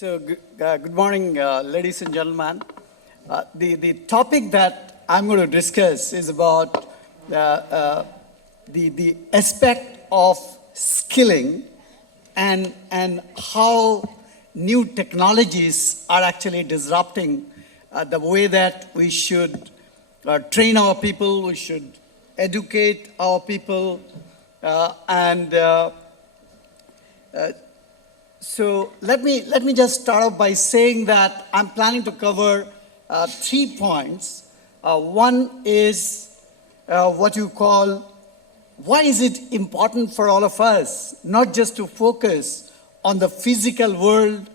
Good morning, ladies and gentlemen. The topic that I'm going to discuss is about the aspect of skilling and how new technologies are actually disrupting the way that we should train our people, we should educate our people, so let me just start off by saying that I'm planning to cover 3 points. One is what you call, why is it important for all of us not just to focus on the physical world,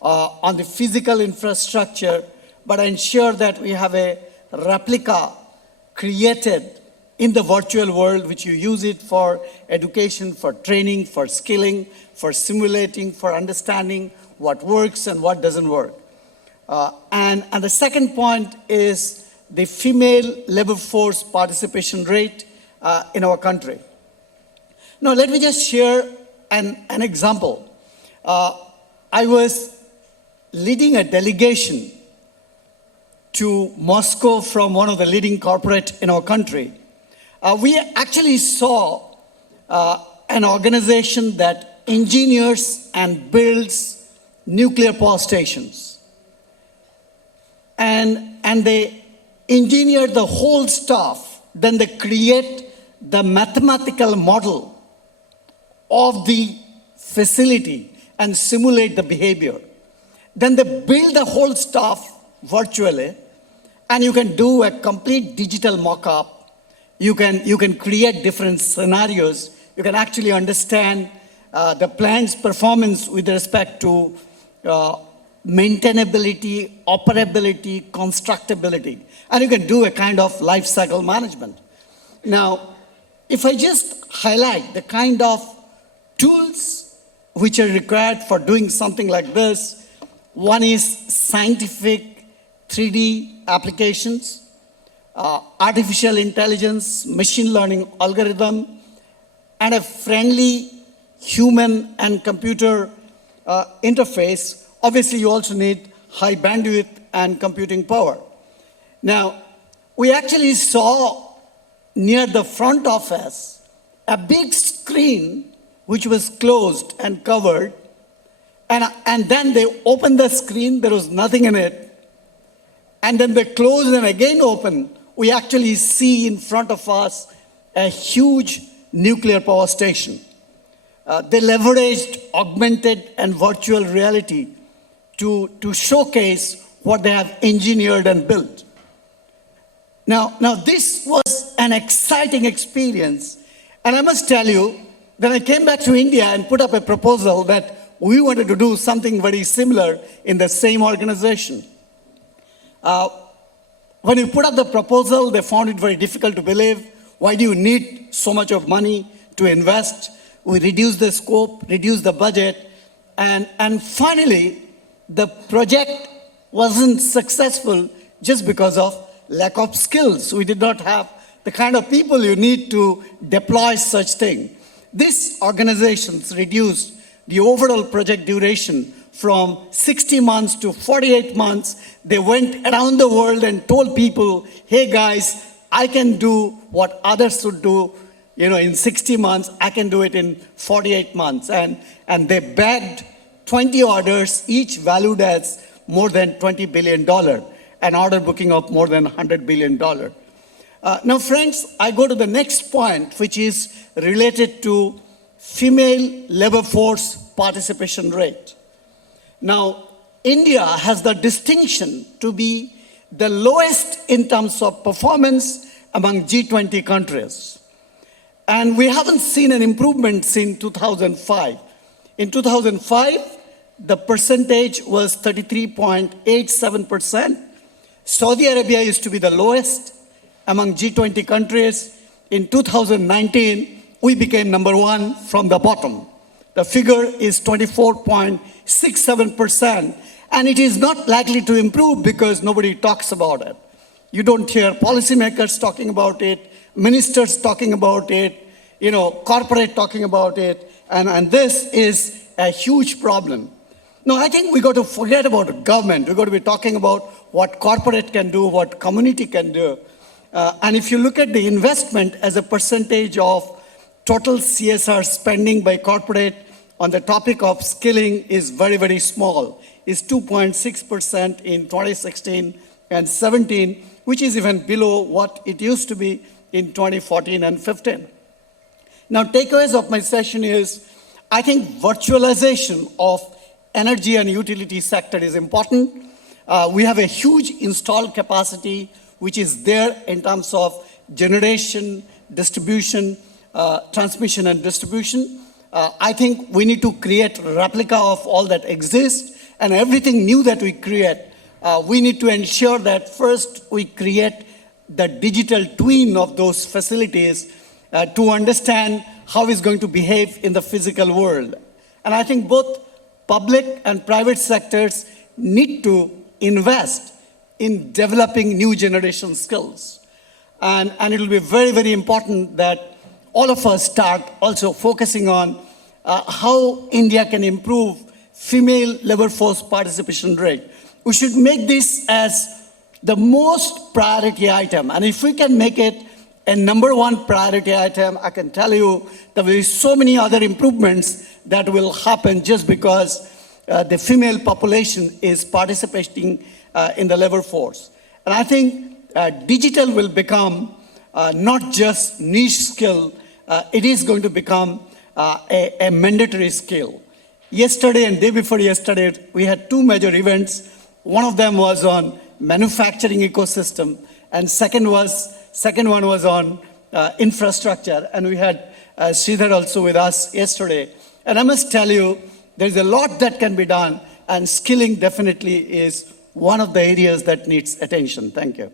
on the physical infrastructure, but ensure that we have a replica created in the virtual world, which you use it for education, for training, for skilling, for simulating, for understanding what works and what doesn't work. And the second point is the female labor force participation rate in our country. Now, let me just share an example. I was leading a delegation to Moscow from one of the leading corporates in our country. We actually saw an organization that engineers and builds nuclear power stations. And they engineer the whole stuff, then they create the mathematical model of the facility and simulate the behavior. Then they build the whole stuff virtually, and you can do a complete digital mock-up. You can create different scenarios. You can actually understand the plant's performance with respect to maintainability, operability, constructability. And you can do a kind of life cycle management. Now, if I just highlight the kind of tools which are required for doing something like this, one is scientific 3D applications, artificial intelligence, machine learning algorithm, and a friendly human and computer interface. Obviously, you also need high bandwidth and computing power. Now, we actually saw near the front office a big screen which was closed and covered, and then they opened the screen, there was nothing in it, and then they closed and again opened. We actually see in front of us a huge nuclear power station. They leveraged augmented and virtual reality to showcase what they have engineered and built. Now this was an exciting experience. And I must tell you that I came back to India and put up a proposal that we wanted to do something very similar in the same organization. When you put up the proposal, they found it very difficult to believe. Why do you need so much of money to invest? We reduced the scope, reduced the budget, and finally, the project wasn't successful just because of lack of skills. We did not have the kind of people you need to deploy such thing. These organizations reduced the overall project duration from 60 months to 48 months. They went around the world and told people, hey guys, I can do what others should do, in 60 months, I can do it in 48 months. And they bagged 20 orders, each valued as more than $20 billion, an order booking of more than $100 billion. Now, friends, I go to the next point, which is related to female labor force participation rate. Now, India has the distinction to be the lowest in terms of performance among G20 countries. And we haven't seen an improvement since 2005. In 2005, the percentage was 33.87%. Saudi Arabia used to be the lowest among G20 countries. In 2019, we became number one from the bottom. The figure is 24.67%, and it is not likely to improve because nobody talks about it. You don't hear policymakers talking about it, ministers talking about it, corporate talking about it, and this is a huge problem. No, I think we got to forget about government. We got to be talking about what corporate can do, what community can do. And if you look at the investment as a percentage of total CSR spending by corporate on the topic of skilling is very, very small. It's 2.6% in 2016 and 17, which is even below what it used to be in 2014 and 15. Now, takeaways of my session is, I think virtualization of energy and utility sector is important. We have a huge installed capacity, which is there in terms of generation, distribution, transmission and distribution. I think we need to create a replica of all that exists, and everything new that we create, we need to ensure that first we create the digital twin of those facilities to understand how it's going to behave in the physical world. And I think both public and private sectors need to invest in developing new generation skills. And it will be very, very important that all of us start also focusing on how India can improve female labor force participation rate. We should make this as the most priority item. And if we can make it a number one priority item, I can tell you there will be so many other improvements that will happen just because the female population is participating in the labor force. And I think digital will become not just niche skill, it is going to become a mandatory skill. Yesterday and day before yesterday, we had two major events. One of them was on manufacturing ecosystem, and second one was on infrastructure. And we had Sridhar also with us yesterday. And I must tell you, there's a lot that can be done, and skilling definitely is one of the areas that needs attention. Thank you.